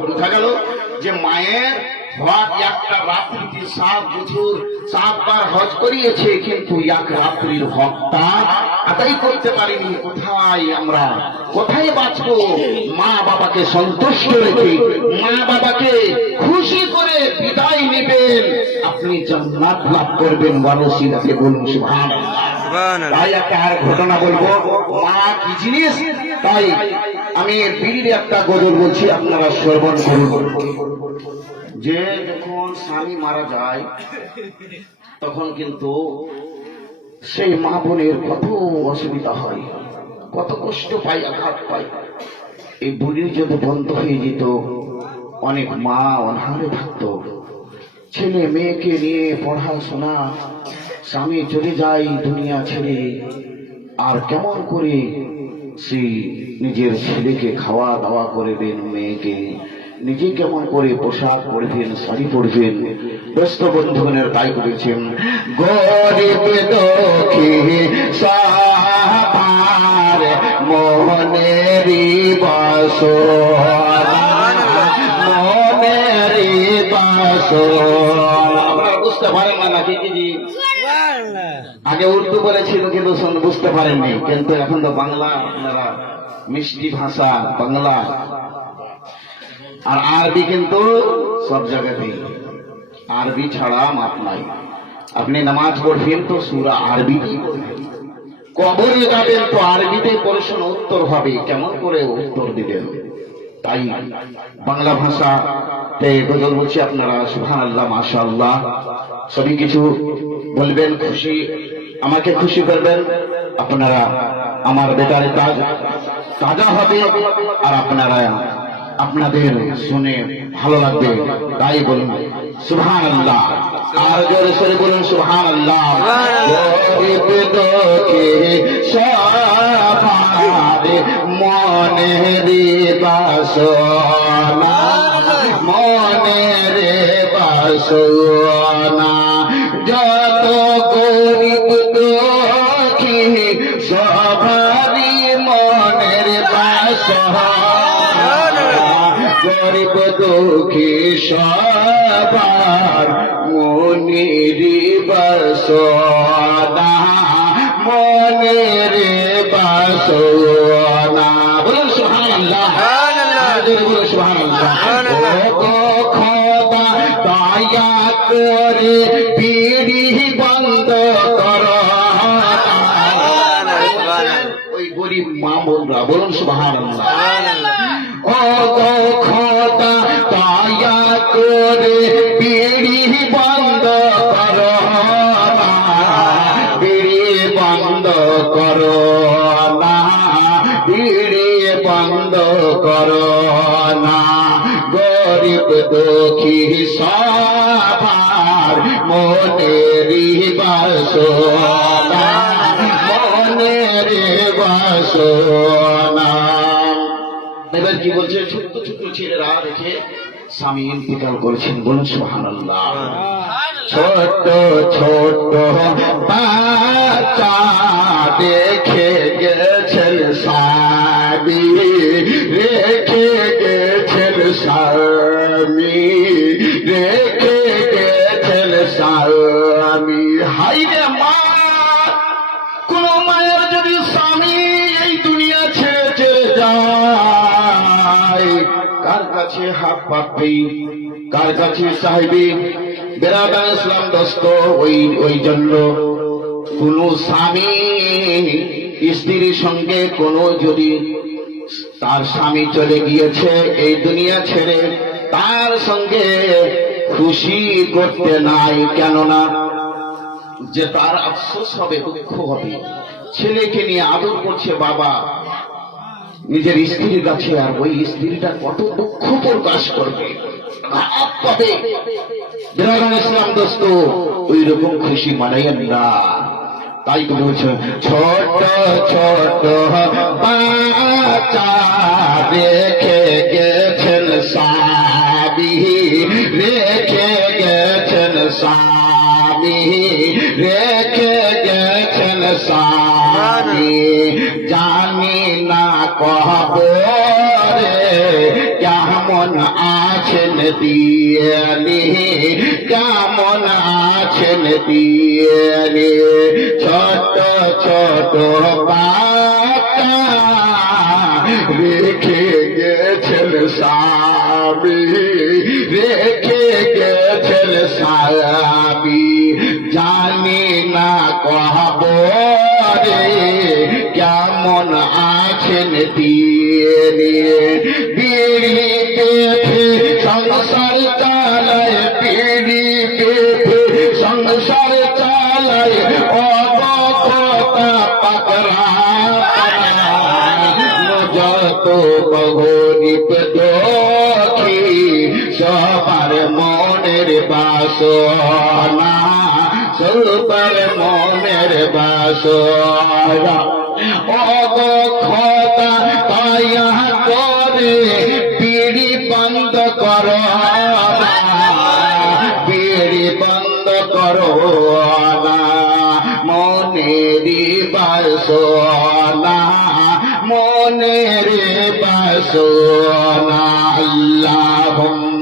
বোঝা গেল যে মায়ের হজ একটা রাত্রিতে 7 বছর 7 বার হজ করিয়েছে, কিন্তু এক রাত্রির হকটা আদায় করতে পারিনি। কোথায় আমরা, কোথায় বাঁচবো? মা বাবাকে সন্তুষ্ট রেখে, মা বাবাকে খুশি করে বিদায় নেবেন, আপনি জান্নাত লাভ করবেন। ওয়ারসিলাতে বলুন সুবহানাল্লাহ। তাই একটা আর ঘটনা বলবো, মা কি জিনিস। তাই আমি বীর একটা গজল বলছি, আপনারা শ্রবণ করুন। যে যখন স্বামী মারা যায় তখন কিন্তু সেই মা বোনের কত অসুবিধা হয়, কত কষ্ট পায়, আঘাত পায়। এই বুড়ির যদি বন্ধ হয়ে যেত, অনেক মা অনাহারে থাকতো। ছেলে মেয়েকে নিয়ে পড়াশোনা, স্বামী চলে যায় দুনিয়া ছেড়ে, আর কেমন করে সেই নিজের ছেলেকে খাওয়া দাওয়া করবেন, মেয়েকে নিজে কেমন করে পোশাক পরবেন, শাড়ি পরবেন। ব্যস্ত বন্ধুগণের তাই করেছেন, গরিব দুঃখী সবার মনেরি বাসনা, মনেরি বাসনা। আপনারা বুঝতে পারেন না নাকি? আগে উর্দু বলেছিল কিন্তু বুঝতে পারেননি, কিন্তু এখন তো বাংলা, আপনারা মিষ্টি ভাষা বাংলা আর আরবি কিন্তু সব জায়গাতেই। আরবি ছাড়া মাপ নাই। আপনি নামাজ পড়বেন তো সূরা আরবিতেই পড়বেন, কবরে যাবেন তো আরবিতে প্রশ্ন উত্তর হবে, কেমন করে উত্তর দিবেন? তাই বাংলা ভাষাতে গজল বলছি, আপনারা সুবহানাল্লাহ মাশাআল্লাহ সবই কিছু বলবেন, খুশি আমাকে খুশি করবেন। আপনারা আমার বেটারে তাজা হবে, আর আপনারা আপনাদের শুনে ভালো লাগবে। তাই বলুন সুবহানাল্লাহ, আর জোরে সরে বলুন সুবহানাল্লাহ। গরিব দুঃখী সবার মনেরি বাসনা, মনেরি বাসনা। যত গরিব দুঃখী সবারই মনের বাসনা, গরিব দুঃখী সবার মনের বাসনা, মনের বাসনা। বলুন সুবহানাল্লাহ, বলুন সুবহানাল্লাহ। ও খোদা দয়া করে বিড়ি বন্ধ করো, ওই গরিব মা বোনরা বলুন সুবহানাল্লাহ। ও গো খোদা দয়া করে বিড়ি বন্ধ করো, বিড়ি বন্ধ করো না, বিড়ি বন্ধ করো না। গরিব দুঃখী সবার মনেরি বাসনা, মনেরি বাসনা। এবার কি বলছে, ছোট্ট ছোট্ট ছেলেরা রেখে স্বামী ইন্তিকাল করেছেন, বলুন সুবহানাল্লাহ। ছোট ছোট বাচ্চা দেখে গেছেন স্বামী, রেখে গেছেন স্বামী, রেখে গেছেন স্বামী। হাই রে মা, কোন মায়ের যদি স্বামী এই দুনিয়া ছেড়ে চলে যায়, কার কাছে হাত পাতবি, কার কাছে চাইবি? বেরাদার ইসলাম দোস্ত, ওই জন্য কোন স্বামী স্ত্রীর সঙ্গে কোনো যদি তার স্বামী চলে গিয়েছে এই দুনিয়া ছেড়ে, তার সঙ্গে খুশি করতে নাই। কেননা যে তার আফসোস হবে, দুঃখ হবে। ছেলেকে নিয়ে আদর করছে বাবা নিজের স্ত্রীর কাছে, আর ওই স্ত্রীটা কত দুঃখ প্রকাশ করবে, ঘাত পাবে। ইসলাম দোস্ত, ওই রকম খুশি মানাইয়েন না। তাই বলছে, ছোট ছোট বাচ্চা রেখে গেছেন স্বামী, রেখে গেছেন স্বামী, রেখে গেছেন স্বামী। জানি না কবরে কেমন আছেন দিয়ানি, কেমন আছেন দিয়ানি, ছোট ছোট বাচ্চা রেখে গেছেন স্বামী, রেখে গেছেন স্বামী, জানি না কহব রে কেমন আছেন দিয়ে নিয়ে, বিড়ি পেঠে সংসার চালায়, বিড়ি পেঠে সংসার চালায়, অবকতা পাকড়া যত গরিব দুঃখী সবার মনের বাসনা, সবার মনের বাসনা, অদক্ষতা দয়া করে বিড়ি বন্ধ করো না, বিড়ি বন্ধ করো না, মনেরই বাসনা, মনের বাসনা। আল্লাহুম্মা